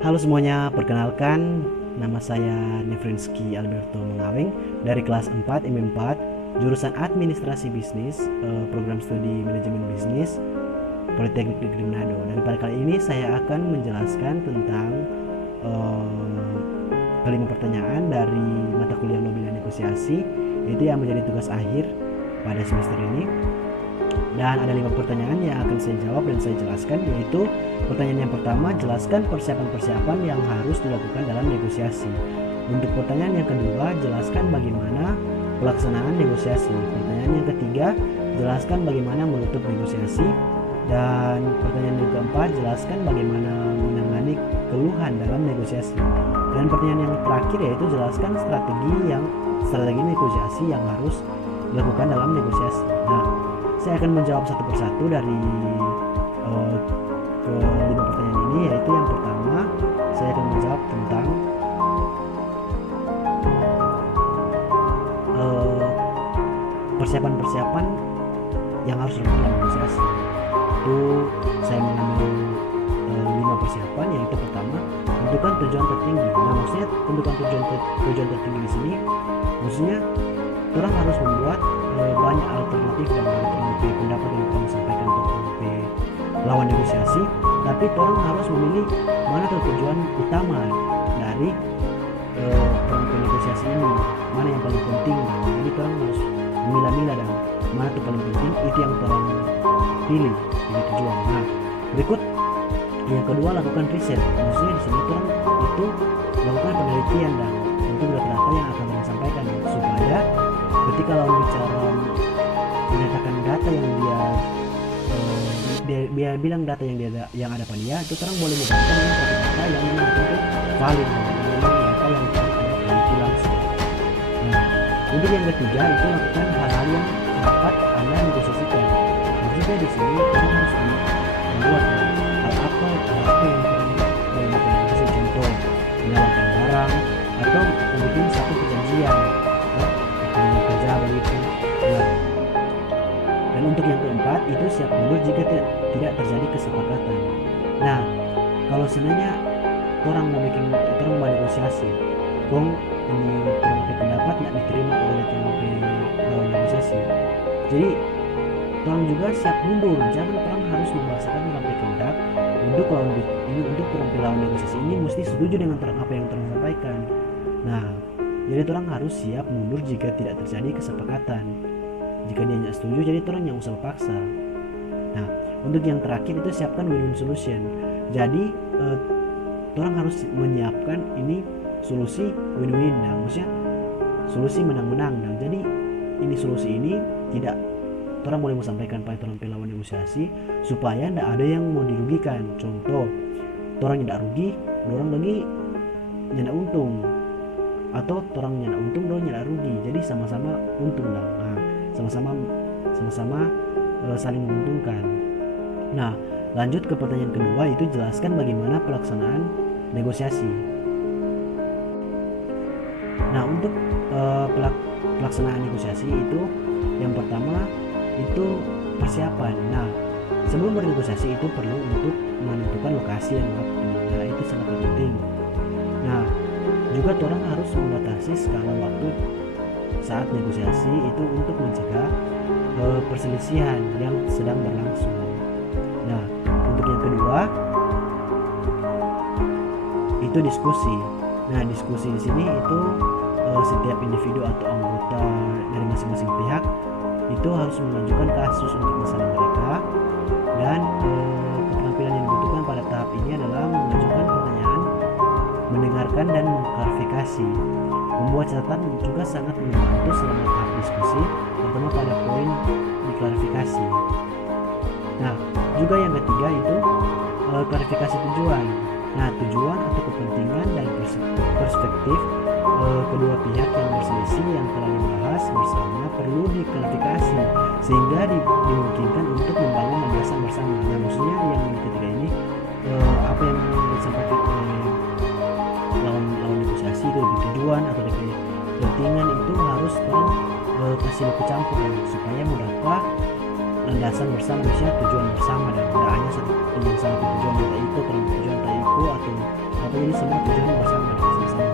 Halo semuanya, perkenalkan nama saya Nefrinsky Alberto Mengaweng dari kelas 4 M4 jurusan Administrasi Bisnis, program studi Manajemen Bisnis Politeknik Negeri Manado. Dan pada kali ini saya akan menjelaskan tentang kelima pertanyaan dari mata kuliah lobby dan negosiasi, yaitu yang menjadi tugas akhir pada semester ini. Dan ada 5 pertanyaan yang akan saya jawab dan saya jelaskan, yaitu pertanyaan yang pertama, jelaskan persiapan-persiapan yang harus dilakukan dalam negosiasi. Untuk pertanyaan yang kedua, jelaskan bagaimana pelaksanaan negosiasi. Pertanyaan yang ketiga, jelaskan bagaimana menutup negosiasi. Dan pertanyaan yang keempat, jelaskan bagaimana menangani keluhan dalam negosiasi. Dan pertanyaan yang terakhir yaitu jelaskan strategi negosiasi yang harus dilakukan dalam negosiasi. Nah, saya akan menjawab satu persatu dari kelima pertanyaan ini, yaitu yang pertama saya akan menjawab tentang persiapan-persiapan yang harus dilakukan dalam negosiasi. Itu saya mengambil 5 persiapan, yaitu pertama, tentukan tujuan tertinggi. Nah, maksudnya tentukan tujuan tertinggi di sini maksudnya orang harus membuat banyak alternatif dan alternatif pendapat yang kita sampaikan untuk lawan negosiasi, tapi orang harus memilih mana tujuan utama dari negosiasi ini, mana yang paling penting. Jadi orang harus memilah-milah dan mana itu paling penting, itu yang orang pilih jadi tujuan. Nah, berikut yang kedua, lakukan riset. Maksudnya di sini orang itu melakukan penelitian dan untuk data-data yang akan orang sampaikan, supaya ketika lawan bicara menyatakan data yang dia bilang data yang ada pada dia, itu orang boleh menggunakan dengan satu data yang memang itu valid, memang data yang ada itu langsung. Nah, untuk yang ketiga itu lakukan hal-hal yang dapat Anda negosiasikan. Maksudnya di sini orang harus membuat hal apa yang boleh negosiasi, contoh menawarkan barang atau membuat satu perjanjian kerja begitu. Dan untuk yang keempat itu siap mundur jika tidak terjadi kesepakatan. Nah, kalau sebenarnya orang mau negosiasi, ini terlalu pendapat tidak diterima oleh terlalu negosiasi. Jadi orang juga siap mundur, jangan orang harus memaksakan sampai kehendak untuk lawan negosiasi ini mesti setuju dengan apa yang orang sampaikan. Nah, jadi orang harus siap mundur jika tidak terjadi kesepakatan. Jika dia tidak setuju, jadi orang yang usah paksa. Nah, untuk yang terakhir itu siapkan win-win solution. Jadi orang harus menyiapkan ini solusi win-win. Nah, maksudnya solusi menang-menang. Nah, jadi ini solusi ini tidak orang boleh menyampaikan pada orang lawan negosiasi supaya tidak ada yang mau dirugikan. Contoh, orang tidak rugi, orang lagi tidak untung, atau orang tidak untung, orang tidak rugi, jadi sama-sama untung lah. Nah, sama-sama saling menguntungkan. Nah, lanjut ke pertanyaan kedua, itu jelaskan bagaimana pelaksanaan negosiasi. Nah, untuk pelaksanaan negosiasi itu yang pertama itu persiapan. Nah, sebelum bernegosiasi itu perlu untuk menentukan lokasi dan waktu. Nah, itu sangat penting. Nah, juga orang harus membatasi skala waktu saat negosiasi itu untuk mencegah perselisihan yang sedang berlangsung. Nah, untuk yang kedua itu diskusi. Nah, diskusi di sini itu setiap individu atau anggota dari masing-masing pihak itu harus mengajukan kasus untuk masalah mereka, dan keterampilan yang dibutuhkan pada tahap ini adalah mengajukan pertanyaan, mendengarkan dan mengklarifikasi. Membuat catatan juga sangat membantu selama tahap diskusi, terutama pada poin diklarifikasi. Nah, juga yang ketiga itu klarifikasi tujuan. Nah, tujuan atau kepentingan dan perspektif kedua pihak yang berselisih yang telah dibahas bersama perlu diklarifikasi sehingga dimungkinkan untuk membangun landasan bersama. Nah, maksudnya yang ketiga ini apa yang disampaikan oleh lawan negosiasi itu lebih tujuan atau lebih kepentingan itu harus kasih lebih campur supaya mendapat landasan bersama, maksudnya tujuan bersama dan tidak hanya satu tujuan tak ikut atau apa-apa, jadi semua tujuan bersama dan sama-sama.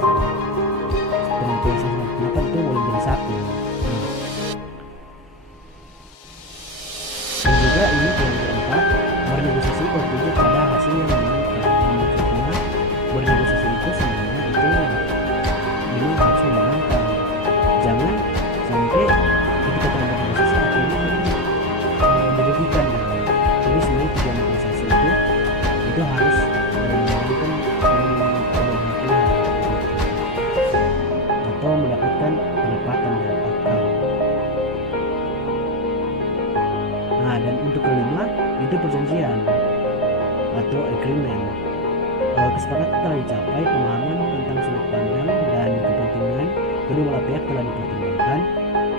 Negosiasi dan pendapat itu boleh jadi satu. Dan juga ini yang keempat, bernegosiasi bertujuan pada hasil yang menyenangkan. Maksudnya bernegosiasi itu sebenarnya itu memang harus menyenangkan. Jangan sampai ketika kita bernegosiasi akhirnya dirugikan. Jadi sebenarnya tujuan negosiasi itu harus menyenangkan atau mendapatkan penempatan dari outcome. Nah, dan untuk kelima itu perjanjian atau agreement. Kesepakatan telah dicapai, pemahaman tentang sudut pandang dan kepentingan kedua belah pihak telah dipertimbangkan.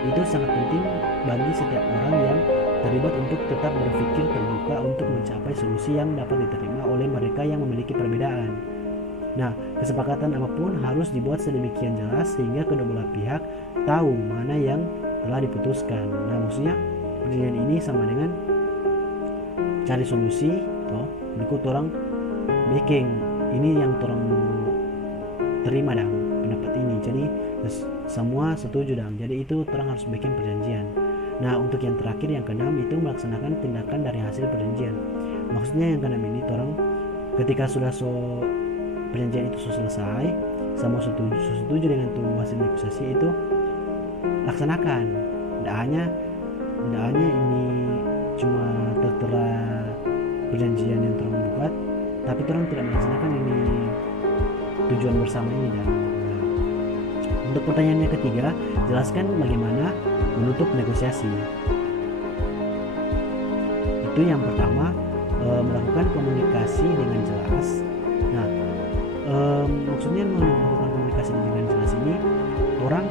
Itu sangat penting bagi setiap orang yang terlibat untuk tetap berpikir terbuka untuk mencapai solusi yang dapat diterima oleh mereka yang memiliki perbedaan. Nah, kesepakatan apapun harus dibuat sedemikian jelas sehingga kedua belah pihak tahu mana yang telah diputuskan. Nah, maksudnya perjanjian ini sama dengan cari solusi, berikut orang bikin ini yang orang terima dong pendapat ini. Jadi semua setuju dong. Jadi itu orang harus bikin perjanjian. Nah, untuk yang terakhir yang keenam itu melaksanakan tindakan dari hasil perjanjian. Maksudnya yang keenam ini orang ketika sudah perjanjian itu selesai, sama setuju dengan tuh hasil negosiasi itu laksanakan. Tidak hanya ini cuma tertera perjanjian yang orang buat, tapi orang tidak melaksanakan ini tujuan bersama ini. Dan untuk pertanyaan yang ketiga, jelaskan bagaimana menutup negosiasi. Itu yang pertama, melakukan komunikasi dengan jelas. Nah, maksudnya melakukan komunikasi dengan jelas ini orang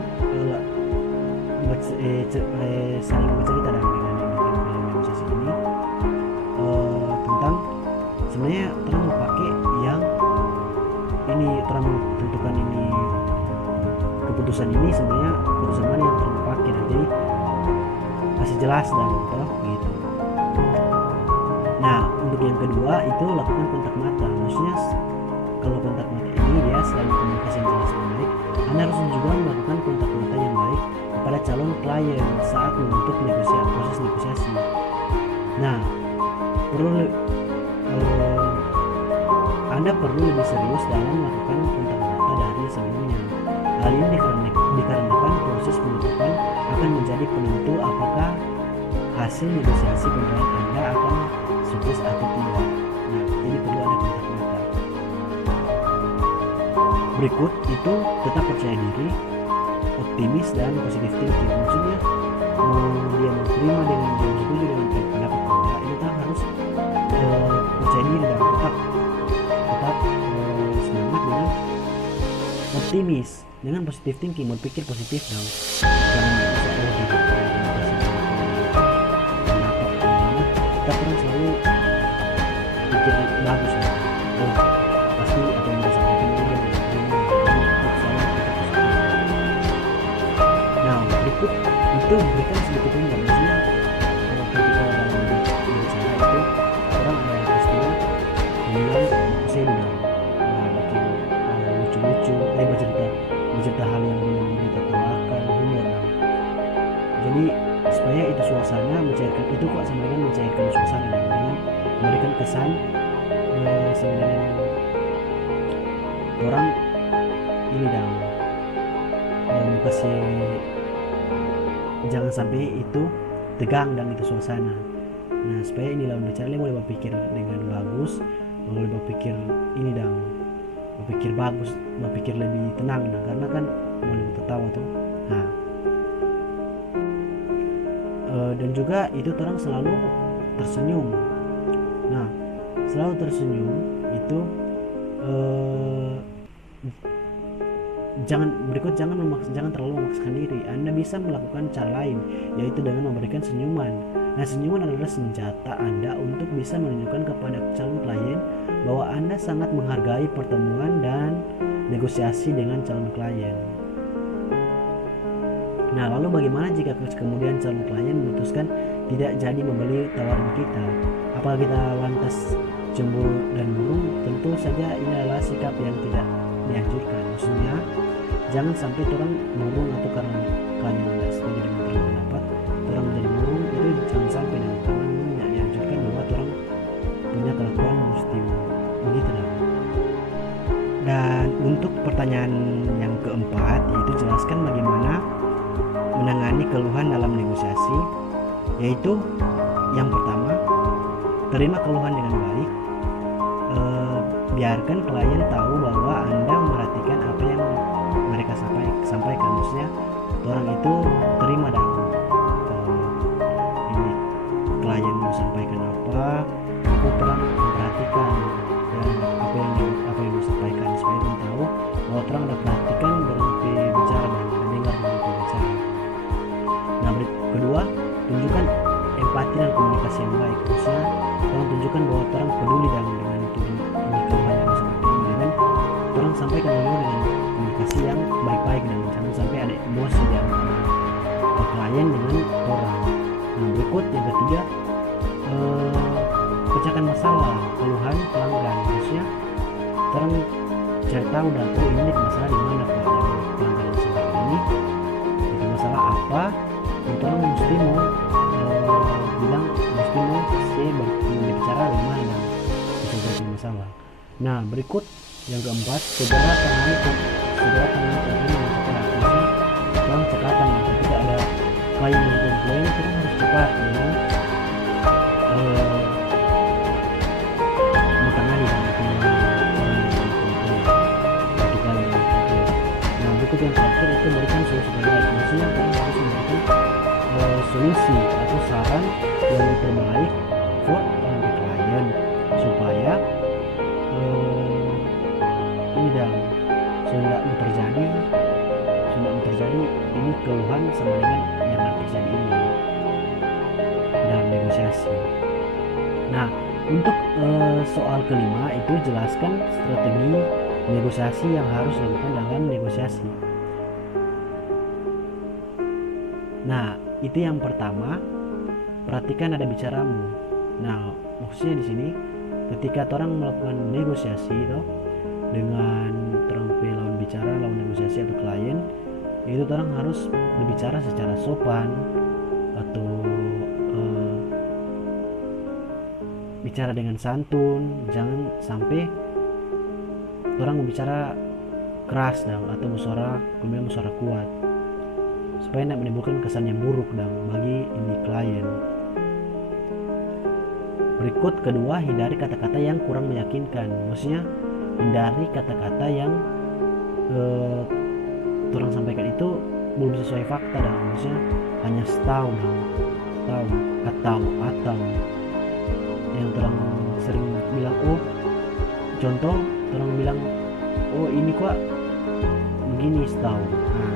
saling bercerita dengan negosiasi ini tentang sebenarnya orang mau pakai yang ini, orang menentukan ini keputusan ini sebenarnya keputusan mana yang orang pakai. Jadi kasih jelas dan gitu. Nah, untuk yang kedua itu lakukan kontak mata. Maksudnya kalau kontak mata ini dia selain komunikasi yang jelas dan baik, Anda harus juga melakukan kontak mata yang baik kepada calon klien saat membentuk proses negosiasi. Nah, Anda perlu lebih serius dalam melakukan kontak mata dari sebelumnya. Hal ini dikarenakan proses penutupan akan menjadi penentu apakah hasil negosiasi penjualan Anda akan sukses atau tidak. Nah, jadi perlu ada kontak mata. Berikut itu tetap percaya diri, optimis dan positif thinking. Maksudnya dia menerima dengan dia setuju dengan pendapat Anda, itu harus percaya diri dan tetap semangat dengan optimis, dengan positif thinking, berpikir positif dong. Jangan kita pernah selalu pikir bagus ya. Pasti apa yang disampaikan ini dia berikut itu berikan sedikit umpan. Maksudnya ketika dalam berbicara itu orang ada pastinya bilang saya bilang bikin lucu-lucu, bercerita hal yang belum ditertawakan, humor. Jadi supaya itu suasana mencairkan, itu kok sama dengan mencairkan suasana dengan memberikan kesan sebenarnya orang ini dong kasih, jangan sampai itu tegang dan itu suasana. Nah, supaya ini lawan bicara boleh berpikir dengan bagus, boleh berpikir ini dong, berpikir bagus, berpikir lebih tenang nah, karena kan boleh tertawa tuh. Nah, dan juga itu orang selalu tersenyum. Nah, selalu tersenyum itu jangan terlalu memaksakan diri. Anda bisa melakukan cara lain, yaitu dengan memberikan senyuman. Nah, senyuman adalah senjata Anda untuk bisa menunjukkan kepada calon klien bahwa Anda sangat menghargai pertemuan dan negosiasi dengan calon klien. Nah, lalu bagaimana jika kemudian calon klien memutuskan tidak jadi membeli tawaran kita? Apakah kita lantas cemburu dan murung, tentu saja ini adalah sikap yang tidak dianjurkan. Maksudnya jangan sampai orang murung atau karena kalian tidak setuju dengan pendapat orang menjadi murung, itu jangan sampai, dan karena ini tidak dianjurkan bahwa orang punya kelakuan mesti begitu lah. Dan untuk pertanyaan yang keempat, yaitu jelaskan bagaimana menangani keluhan dalam negosiasi. Yaitu yang pertama, terima keluhan dengan baik. Biarkan klien tahu bahwa Anda memperhatikan apa yang mereka sampaikan. Maksudnya orang itu terima dan ini klien mau sampaikan apa, itu orang memperhatikan dan apa yang disampaikan, supaya dia tahu bahwa orang ada perhatikan berhenti bicara dan mendengar berhenti bicara. Nah, kedua, tunjukkan empati dan komunikasi yang baik. Maksudnya orang tunjukkan bahwa orang peduli dengan ini keluhan yang seperti ini, dengan orang sampaikan dulu dengan komunikasi yang baik-baik dan jangan sampai ada emosi di antara klien dengan orang. Nah, berikut yang ketiga, pecahkan masalah keluhan pelanggan. Maksudnya orang cari tahu dan ini masalah di mana Pak yang pelanggan seperti ini, itu masalah apa, orang mesti mau bilang, mesti mau berbicara di mana sesuatu masalah. Nah, berikut yang keempat, segera tangani problem yang cepat. Maksudnya orang cekatan, ketika ada klien yang komplain, itu harus cepat menangani dan orang yang komplain ketika yang komplain. Nah, berikut yang terakhir itu berikan solusi terbaik. Maksudnya orang harus memberikan solusi atau saran yang terbaik for klien, supaya ini dan sudah terjadi ini keluhan sama dengan yang terjadi ini dalam negosiasi. Nah, untuk soal kelima itu jelaskan strategi negosiasi yang harus dilakukan dalam negosiasi. Nah, itu yang pertama, perhatikan nada bicaramu. Nah, maksudnya di sini ketika orang melakukan negosiasi itu dengan terampil lawan bicara, lawan negosiasi atau klien, itu orang harus berbicara secara sopan atau bicara dengan santun. Jangan sampai orang berbicara keras atau kemudian suara kuat, supaya tidak menimbulkan kesan yang buruk bagi ini klien. Berikut kedua, hindari kata-kata yang kurang meyakinkan. Maksudnya hindari kata-kata yang orang sampaikan itu belum sesuai fakta maksudnya hanya tahu atau yang orang sering bilang, contoh orang bilang, ini kok begini tahu. Nah,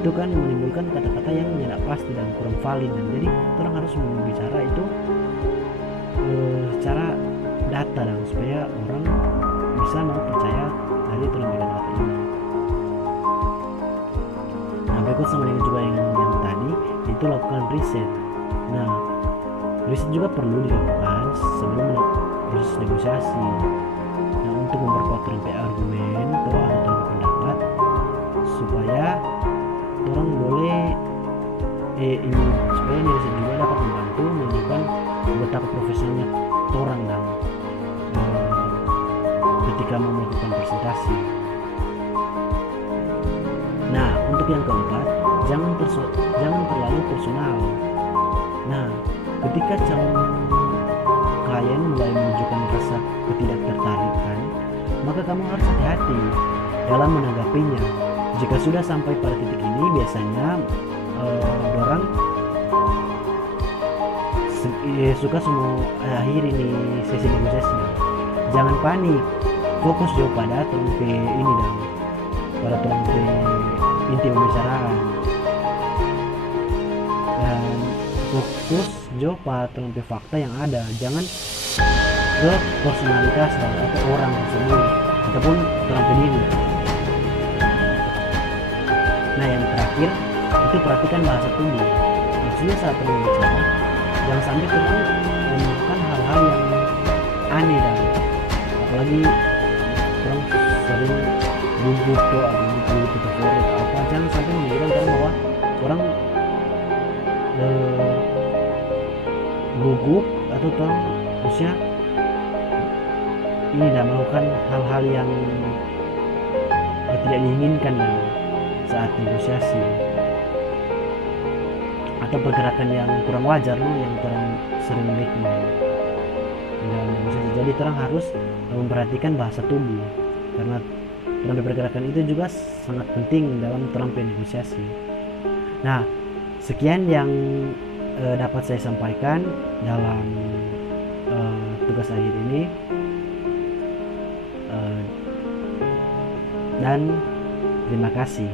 itu kan menimbulkan kata-kata yang tidak pasti dan kurang valid, dan jadi orang harus berbicara itu secara data supaya orang bisa mau percaya dari terlebih kata ini. Nah, berikut sama dengan juga yang tadi, itu lakukan riset. Nah, riset juga perlu dilakukan sebelum proses negosiasi. Nah, untuk memperkuat argumen atau pendapat, supaya orang boleh supaya riset juga dapat membantu menunjukkan betapa profesionalnya orang ketika mau melakukan presentasi. Nah, untuk yang keempat, jangan terlalu personal. Nah, ketika klien mulai menunjukkan rasa ketidaktertarikan, maka kamu harus hati-hati dalam menanggapinya. Jika sudah sampai pada titik ini, biasanya orang suka semua akhir ini sesi negosiasi. Jangan panik, fokus jauh pada trompe ini pada trompe inti pembicaraan, dan fokus jauh pada trompe fakta yang ada. Jangan ke personalitas atau orang tersebut ataupun trompe diri. Nah, yang terakhir itu perhatikan bahasa tubuh. Maksudnya saat berbicara, jangan sampai kita melakukan hal-hal yang aneh dan apalagi orang sering gugup tuh ada buku favorit apa, jangan sampai menunjukkan orang bahwa orang gugup atau orang maksudnya ini tidak melakukan hal-hal yang tidak diinginkan saat negosiasi atau pergerakan yang kurang wajar yang orang sering bikin dalam negosiasi. Jadi orang harus memperhatikan bahasa tubuh karena dalam pergerakan itu juga sangat penting dalam orang negosiasi. Nah, sekian yang dapat saya sampaikan dalam tugas akhir ini, dan terima kasih.